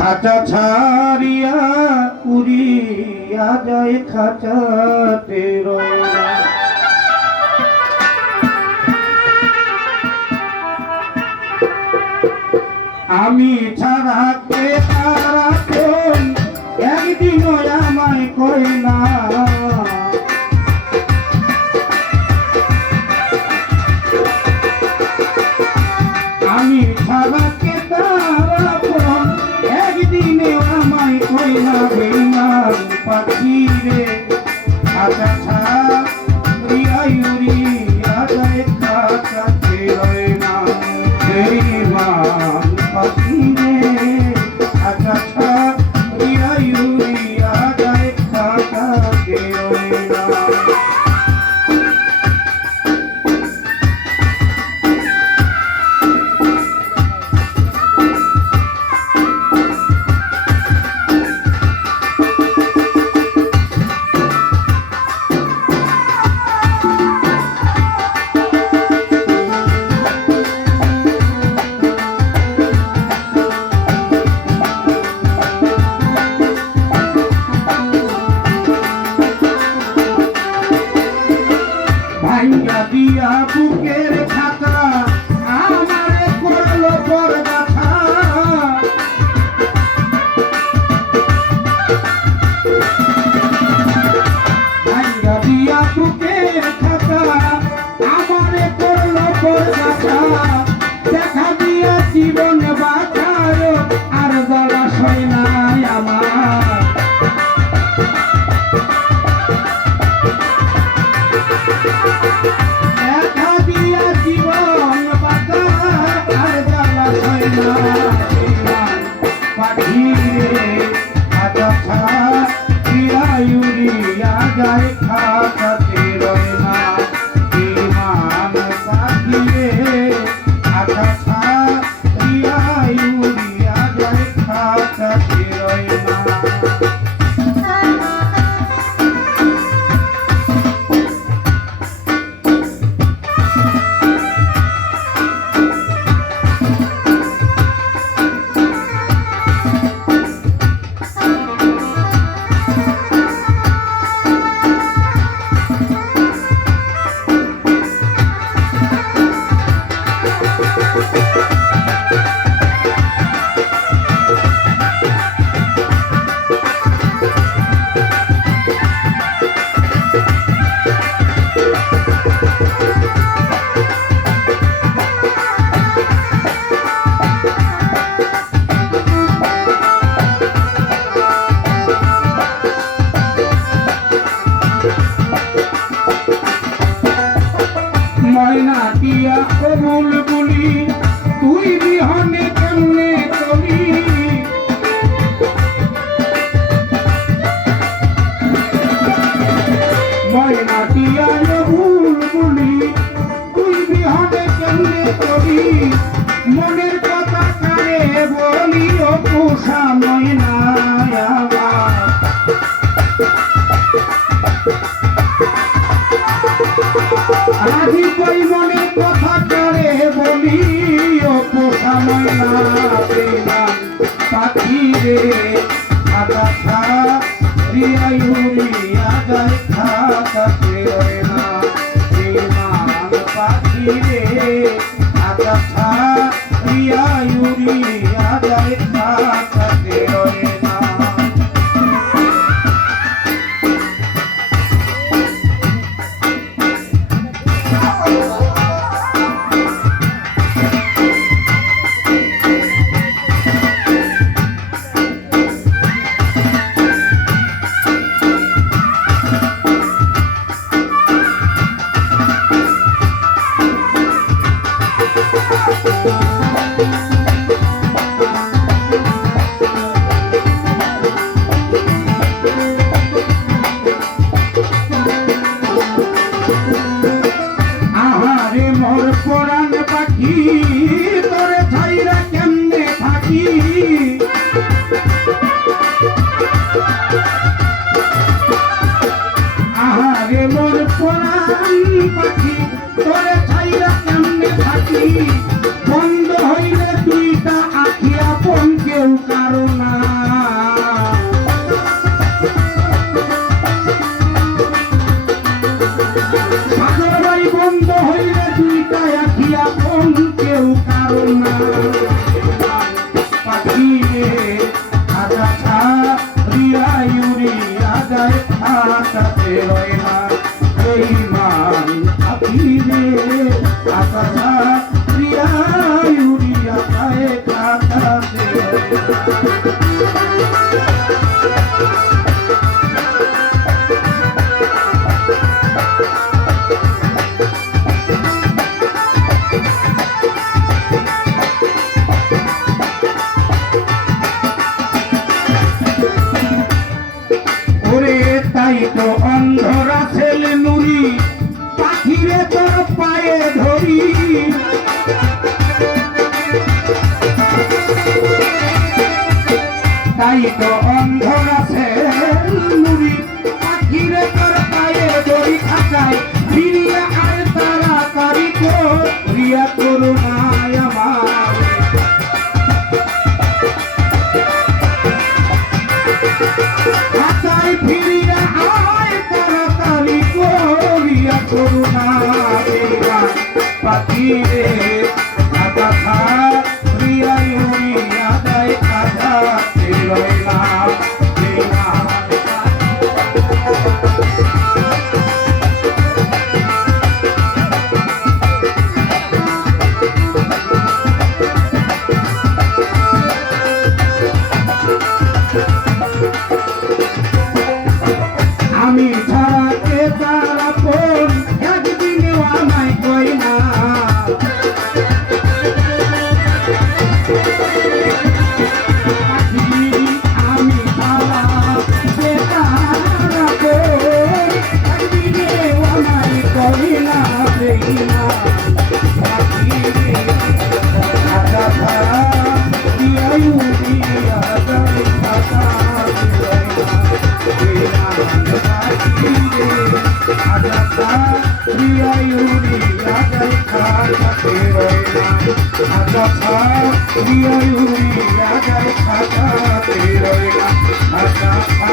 খাঁচা ছাড়িয়া উড়িয়া যায় খাঁচাতে রয়। আমি ছাড়া কে তারা কোন একদিন আমায় কই না। আমি ছাড়া কে তারা কোন একদিনে আমায় কই না। বেইমান পাখি রে খাঁচা ছাড়িয়া উড়িয়া যায় খাঁচাতে রয় না। বেইমান পাখি রে খাঁচা ছাড়িয়া উড়িয়া যায় খাঁচাতে রয় না। ভাঙ্গা দিয়া বুকের খাতা আমারে করলো পর ব্যথা। ভাঙ্গা দিয়া বুকের খাতা আমারে করলো পর ব্যথা। দেখা দিয়া জীবন বাঁচার আর জলাশয় নাই আমার। দেখা দিয়া জীবন বাঁচার আর জলাশয় নাই। পাখি রে খাঁচা ছাড়িয়া উড়িয়া যায় খাঁচাতে রয় না। বেইমান পাখি রে খাঁচা ছাড়িয়া উড়িয়া যায় খাঁচাতে রয় না। ময়না দিয়া ও বুলবুলি তুই বিহনে কেমনে চলি। ময়না দিয়া ও বুলবুলি তুই বিহনে কেমনে চলি। মনের কথা কারে বলি ও পোষা ময়না আমার। আজি কই মনের কথা কারে বলি ও পোষা ময়না। বেইমান পাখি রে খাঁচা ছাড়িয়া উড়িয়া যায় খাঁচাতে রয় না। বেইমান পাখি রে খাঁচা ছাড়িয়া উড়িয়া যায় খাঁচাতে রয় না। বন্ধ হইলে দুইটা আখি আপন কেউ কারো না। আপন কেউ কারো না পাখি রে আগাছা রিয়া ইউরিয়া গায়ে খাটাতে রয় না এই মান পাখি রে আগাছা রিয়া ইউরিয়া গায়ে খাটাতে তাই তো অন্ধরা ছেলে নুরি পাখিরে তোর পায়ে ধরি তাই তো অন্ধরা ছেলে নুরি পাখিরে তোর পায়ে ধরি খাঁচায় ফিরিয়া আয় তাড়াতাড়ি করিয়া করুণায় আমার খাঁচায় ফিরিয়া করুণা পাখি রে আগাছা রিয়া ইউরিয়া গায়ে খাটাতে রয় না আমি ছাড়া কে তারা কোন একদিনেও আমায় কই না আমি ছাড়া কে তারা কোন একদিনেও আমায় কই না দেই না পাখি রে আগাছা রিয়া ইউরিয়া গায়ে খাটাতে রয় না আগাছা রিয়া ইউরিয়া গায়ে খাটাতে রয় না আগাছা রিয়া ইউরিয়া গায়ে খাটাতে রয় না আগাছা